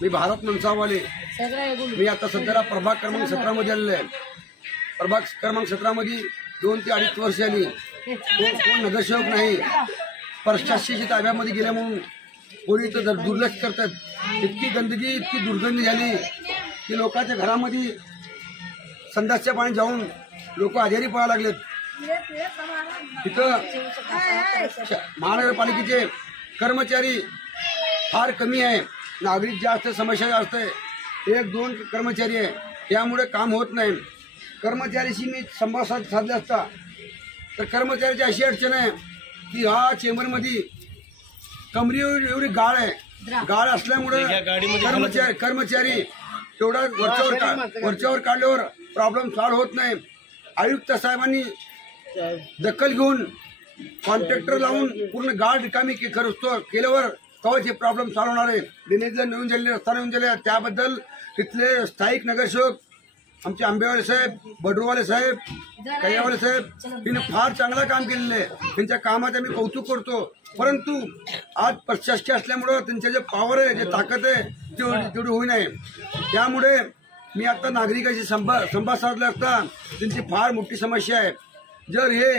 मी भारत मनसावाले मी आता सध्याला प्रभाग क्रमांक 17 मध्ये आलेले आहे। प्रभाग क्रमांक 17 मध्ये 2 ते 2.5 वर्ष आली कोण नगरसेवक नाही। प्रशासनाच्या ताब्यामध्ये गेल्या म्हणून कोणी तर दुर्लक्ष करतात। इतकी गंदगी इतकी दुर्गंधी झाली की लोकांच्या घरामध्ये संडासच्या पाणी जाऊन लोक आजारी पडायला लागलेत। तिथं महानगरपालिकेचे कर्मचारी फार कमी आहे, नागरिक जास्त, समस्या जास्त आहे, 1-2 कर्मचारी आहे, त्यामुळे काम होत नाही। कर्मचाऱ्याशी मी संवाद साधला असता तर कर्मचाऱ्याची अशी अडचण आहे की हा चेंबरमध्ये कमरी एवढी गाळ आहे, गाळ असल्यामुळे कर्मचारी तेवढा वरच्यावर काढल्यावर प्रॉब्लेम सॉल्व्ह होत नाही। आयुक्त साहेबांनी दखल घेऊन कॉन्ट्रॅक्टर लावून पूर्ण गाळ रिकामी केल्यावर कवच हे प्रॉब्लेम सॉल्व्ह होणार आहे। ड्रेनेजला नवीन झालेले, रस्ता नवीन झाले, त्याबद्दल तिथले स्थायिक नगरसेवक आमचे आंबेवाले साहेब, बडरूवाले साहेब, कैयावाले साहेब यांनी फार चांगला काम केलेलं आहे। त्यांच्या कामाचं आम्ही कौतुक करतो, परंतु आज प्रशासकीय असल्यामुळं त्यांचे जे पॉवर आहे, जे ताकद आहे तेवढी होई नाही। त्यामुळे मी आता नागरिकांशी संवाद साधला असता त्यांची फार मोठी समस्या आहे। जर हे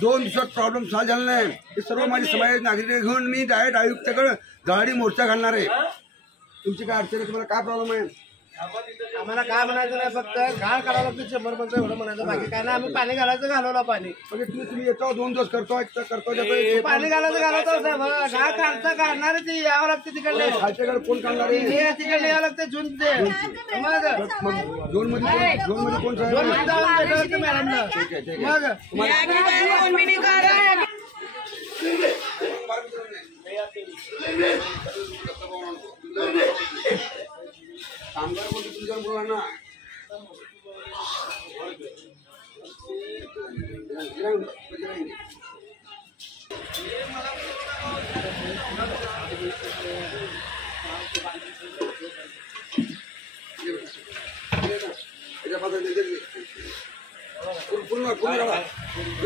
2 दिवसात प्रॉब्लेम सॉल्व्ह झाला नाही हे सर्व माझे समाज नागरिक घेऊन मी डायरेक्ट आयुक्ताकडे गाडी मोर्चा घालणार आहे। तुमची काय अडचण आहे, तुम्हाला काय प्रॉब्लेम आहे? आम्हाला काय म्हणायचं नाही, फक्त गाळ काढावं लागतं 100% एवढं म्हणायचं, बाकी काय नाही। आम्ही पाणी घालायचं पाणी म्हणजे तुम्ही येतो 2 दिवस करतो पाणी घालायचं गाळ काढणार ती यावं लागते तिकडले, खालच्याकडे कोण काढणार आहे? तिकडले यावं लागते जून मध्ये कोण मॅडमला। कामगार कोणते तुमच्या मुलांना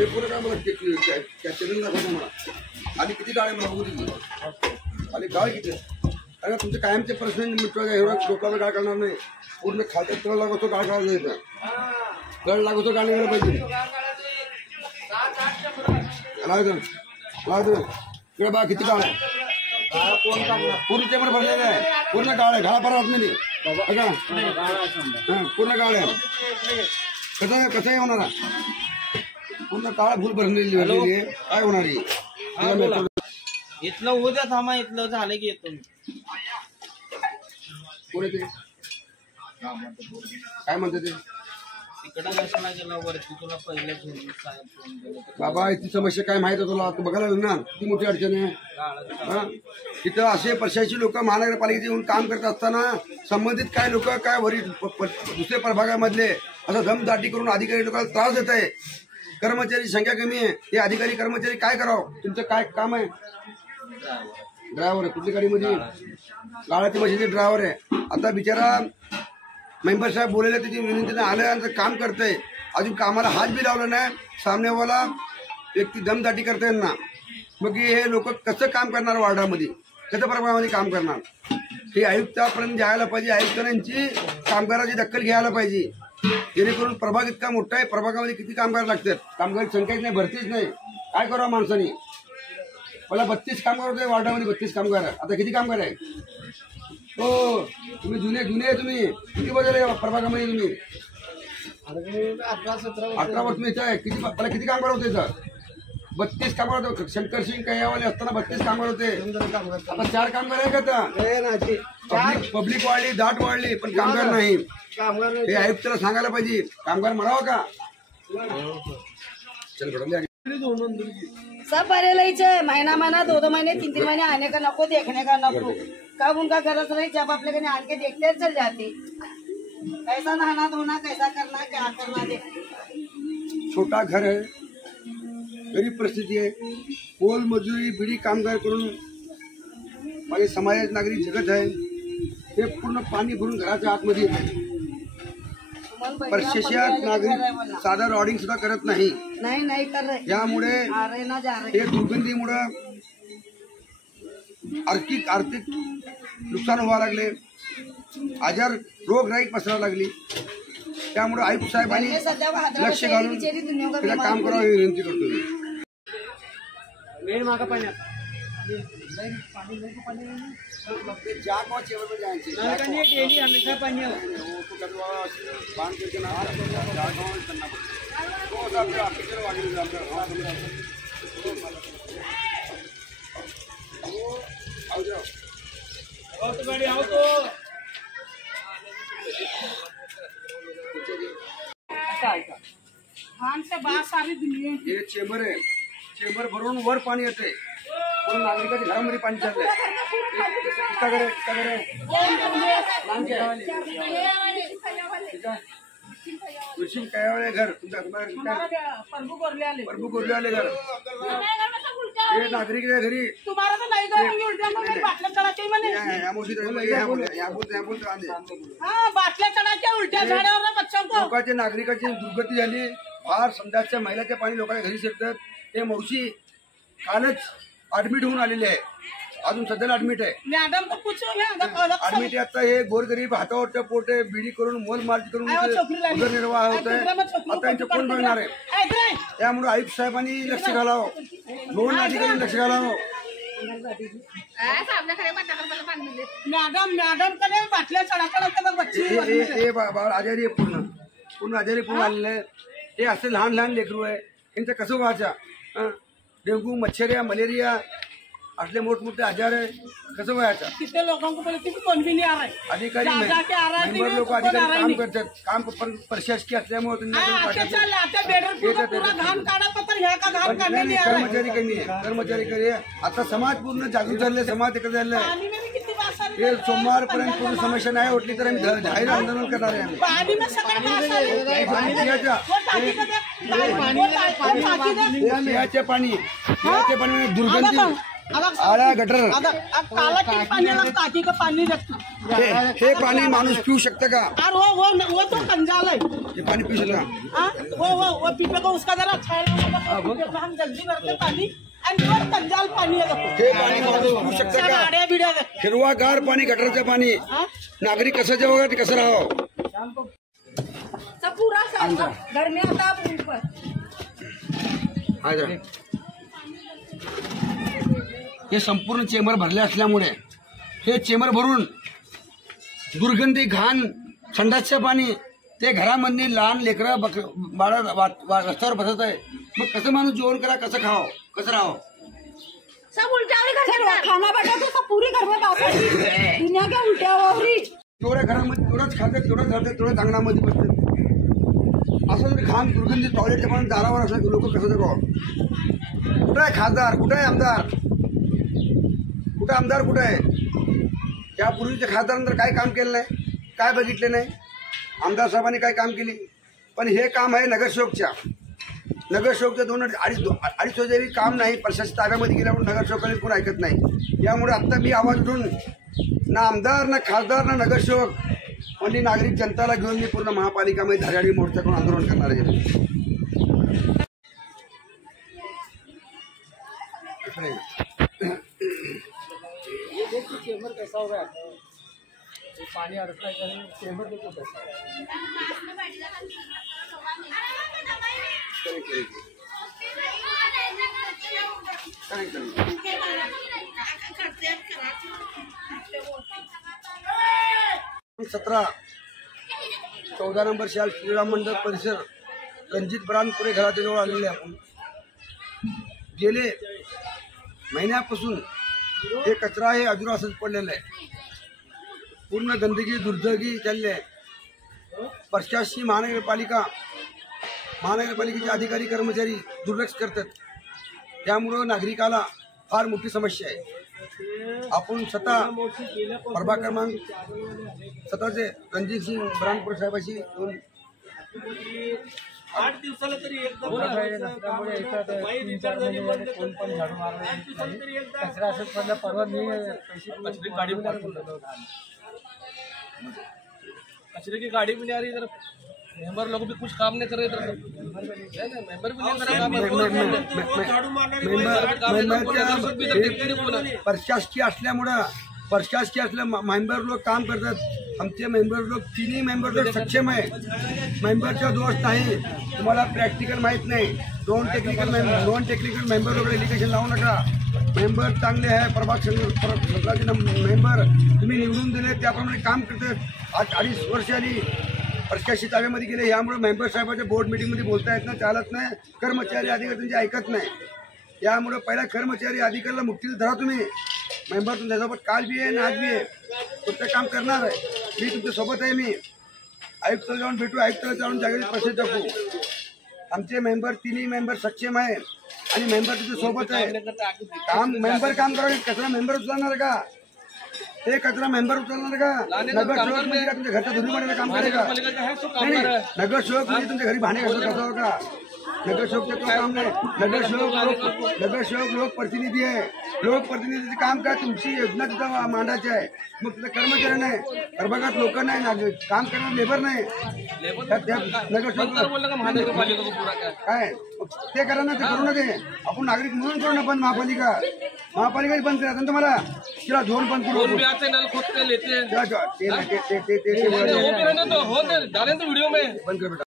पूर्ण काय मला चॅनल दाखवतो मला आणि किती डाळ आहे मला बघू दिली आणि गाळ किती अरे तुमचे कायमचे प्रश्न मिटवायचा एवढा लोकांना काय करणार नाही। पूर्ण खात्यात तळ लागतो गाळ काढायचा, गळ लागतो गाळ निघायला पाहिजे। बा किती गाळ आहे, पूर्ण चेंबर भरलेलं आहे, पूर्ण गाळ आहे, गाळा पर आतमध्ये पूर्ण गाळ आहे। कसं होणार पूर्ण काळा भूल भरलेली आहे, काय होणार आहे? इथलं उद्या थांबा, इथलं झालं की येतो कोण येते काय म्हणते ते तिकडं कशाला गेला वरती, तुला पहिल्या बाबा इथली समस्या काय माहित आहे तुला? तू बघायला ना किती मोठी अडचण आहे। तिथं असे प्रशासकीय लोक महानगरपालिकेचे येऊन काम करत असताना संबंधित काय लोक काय वरील दुसऱ्या प्रभागामधले असं दमदाटी करून अधिकारी लोकांना त्रास देत आहे। कर्मचारी संख्या कमी आहे, हे अधिकारी कर्मचारी काय करावं? तुमचं काय काम आहे? ड्रायव्हर आहे कुठली गाडीमध्ये? गाळाची मशीनचे ड्रायव्हर आहे। आता बिचारा मेंबर साहेब बोलले त्याची विनंतीने आल्यानंतर काम करतंय, अजून कामाला हात बी लावला नाही। सामनेवाला व्यक्ती दमदाटी करताय ना, मग हे लोक कसं काम करणार? वार्डामध्ये कसं प्रभागामध्ये काम करणार? हे आयुक्तापर्यंत जायला पाहिजे, आयुक्तांची कामगाराची दखल घ्यायला पाहिजे, जेणेकरून प्रभाग इतका मोठा आहे, प्रभागामध्ये किती कामगार लागतात, कामगाराची संख्याच नाही, भरतीच नाही, काय करावं माणसाने? मला 32 कामगार होते वार्डामध्ये, 32 कामगार, आता किती कामगार आहे? हो तुम्ही जुने आहे, तुम्ही किती बदल प्रभागामध्ये? तुम्ही 18 वर्ष तुम्ही इथं आहे, मला किती कामगार होते इथं? 32 कामगार होते। शंकर सिंग कैयावाले असताना 32 कामगार होते, आता 4 कामगार आहे का? आता पब्लिक वाढली, दाट वाढली, पण कामगार नाही। हे आयुक्ताला सांगायला पाहिजे, कामगार म्हणावं का? सब भरेला महीना 2 महीने 3 महीने आने का नको, देखने का नको, कब उनका गरज नहीं, जब आप लोग आन के देखते चल जाते। कैसा नहाना धोना, कैसा करना, क्या करना देखते। छोटा घर है, गरीब परिस्थिती आहे, मोल मजुरी बिडी कामगार करून माझे समाजात नागरिक जगत आहे, हे पूर्ण पाणी भरून घराच्या आतमध्ये येते। प्रशासक नागरिक साधा रॉडिंग सुद्धा करत नाही, नहीं कर रहे। यामुळे हे दुर्गंधीमुळे आर्थिक नुकसान व्हायला लागले, आजार रोगराई पसरायला लागली. त्यामुळे आयुक्त साहेबांनी लक्ष घालून त्याला काम करावं ही विनंती करतो मी. हे चेंबर आहे, चेंबर भरून वर पाणी येते, पण नागरिकांच्या घरामध्ये पाणी चाललंय. काय घर तुमच्या प्रभू गोरले आले घर हे नागरिक घरी लोकांच्या नागरिकांची दुर्गती झाली. फार संध्याच्या महिलाच्या पाणी लोकांच्या घरी शिरतात. ते मावशी कालच ऍडमिट होऊन आलेले आहे, अजून सध्याला ऍडमिट आहे. ऍडमिट आता हे गोरगरीब हातावरच्या पोटे बिडी करून मोलमार्जी करून उदरनिर्वाह होत आहे. आता त्यांचे कोण बघणार आहे? त्यामुळे आयुक्त साहेबांनी लक्ष घालावं, दोन अधिकारी लक्ष घालावं. आजारी आहे, पूर्ण आजारी पूर्ण आलेले आहे. हे असे लहान लहान लेकरू आहे, त्यांचं कसं व्हायचं? डेंगू, मच्छर, मलेरिया असले मोठमोठे आजार आहे, कसं व्हायचं? अधिकारी मेंबर लोक अधिकारी काम करतात, काम प्रशासकीय असल्यामुळे कर्मचारी कमी आहे, कर्मचारी कमी आहे. आता समाज पूर्ण जागृत झाले, समाज एकत्र झाले. हे सोमवारपर्यंत पूर्ण समस्या नाही उठली तर आम्ही जाहीर आंदोलन करणार आहे. पाणी दुर्गंधी आळा गटर हे पाणी माणूस पिऊ शकतं का? वो तो कंजाल है, हे पाणी पिऊ शकतं का? वो पीपे को उसका जरा हम जल्दी करते पाणी आणि वर कंजाल पाणी हे पाणी माणूस पिऊ शकतं का? हिरवागार पाणी, गटरचं पाणी, नागरिक कसं जेव्हा कसं राहावं? घर में आता हे संपूर्ण चेंबर भरले असल्यामुळे हे चेंबर भरून दुर्गंधी, घाण, संडासचं पाणी ते घरामध्ये लहान लेकरं बाळा रस्त्यावर बसत आहे. मग कसं माणूस जेवण करा, कसं खावं, कसं राहावं? सब उल्टा खाना बैठा तो सब पूरी घर में दुनिया के उल्ट्या हो रही. तेवढ्या घरामध्ये तेवढंच खातात, तेवढंच खातात, तेवढ्या अंगणामध्ये बसतात. असं जर घाण दुर्गंधी टॉयलेटच्या पाणी दारावर असलं की लोक कसं जगावं? कुठं आहे खासदार, कुठं आहे आमदार, कुठं आमदार कुठं आहे? यापूर्वीच्या खासदारांतर काय काम केलं नाही, काय बघितले नाही. आमदार साहेबांनी काय काम केली? पण हे काम आहे नगरसेवकच्या 2-2.5 जरी काम नाही, प्रशासन ताब्यामध्ये गेल्यामुळे नगरसेवकांनी कोण ऐकत नाही. यामुळे आत्ता मी आवाज उठून ना आमदार, ना खासदार, ना नगरसेवक, म्हणजे नागरिक जनताला घेऊन मी पूर्ण महापालिकामध्ये धडाडी मोर्चा करून आंदोलन करणार आहे. चेंबर कैसा हो गया? पानी अड़ता है, चेंबर देखो कैसा है. सतरा 14 नंबर शाल श्रीराम मंडळ परिसर रणजित ब्रांडपुरे घराच्या जवळ आलेले आपण गेले महिन्यापासून हे कचरा हे अजून असंच पडलेलं आहे. पूर्ण गंदगी दुर्गंधी चालली आहे. प्रशासकीय महानगरपालिकेचे अधिकारी कर्मचारी दुर्लक्ष करतात. त्यामुळं नागरिकाला फार मोठी समस्या आहे. आपण स्वतः प्रभाग क्रमांक 17चे रणजित सिंग ब्रांडपुरे साहेबांशी 8 दिवसाला तरी एकदा कोण पण झाडू मारणार कचरा असं पडलं. परवा मी पैसे गाड़ी में कचरे की गाड़ी में आ रही, इधर मेंबर लोग भी कुछ काम नहीं कर रहे इधर, मेंबर भी नहीं कर रहा प्रशासकीय असल्यामुळं मेंबर लोक काम करतात. आमचे मेंबर लोक तिन्ही मेंबर लोक सक्षम आहे. मेंबरचा दोष नाही. तुम्हाला प्रॅक्टिकल माहित नाही. नॉन टेक्निकल मेंबर लोक एज्युकेशन लावू नका. मेंबर चांगले आहे. प्रभाग संघाचे मेंबर तुम्ही निवडून दिले त्याप्रमाणे काम करतात. आज 2.5 वर्ष आली प्रशासकीय ताब्यामध्ये गेले. यामुळे मेंबर साहेबांच्या बोर्ड मिटिंगमध्ये बोलता येत नाही, चालत नाही. कर्मचारी अधिकारी त्यांचे ऐकत नाही. यामुळे पहिला कर्मचारी अधिकाऱ्याला मुठीत धरा. तुम्ही मेंबर तुमच्यासोबत काल बी आहे आणि आज बी आहे. तुमचं काम करणार आहे. मी तुमच्यासोबत आहे. मी आयुक्ताला जाऊन भेटू. आयुक्ताला जाऊन जागेवर पैसे टाकू. आमचे मेंबर तिन्ही मेंबर सक्षम आहे आणि मेंबर तुमच्या सोबत आहे. मेंबर काम करावे. कचरा मेंबर उचलणार का? ते कचरा मेंबर उचलणार का? नगरसेवक म्हणजे तुमच्या घरच्या धुरी मारायला काम करेल का? नाही. नगरसेवक म्हणजे तुमच्या घरी भांडे घासावं का? नगरसेवकचं तो काम नाही. नगरसेवक लोकप्रतिनिधी आहे. लोकप्रतिनिधीचं काम काय? तुमची योजना तिथं मांडायची आहे. मग तिथं कर्मचारी नाही, प्रभागात लोक नाही, काम करणार लेबर नाही. नगरसेवक काय ते करा ना, ते करू ना. ते आपण नागरिक म्हणून करू ना बंद. महापालिका बंद करा तुम्हाला. तिला झोन बंद करू. नल खोद के लेते हैं, वो भी रहने दो, हो जाने दो वीडियो में. बंद कर बेटा.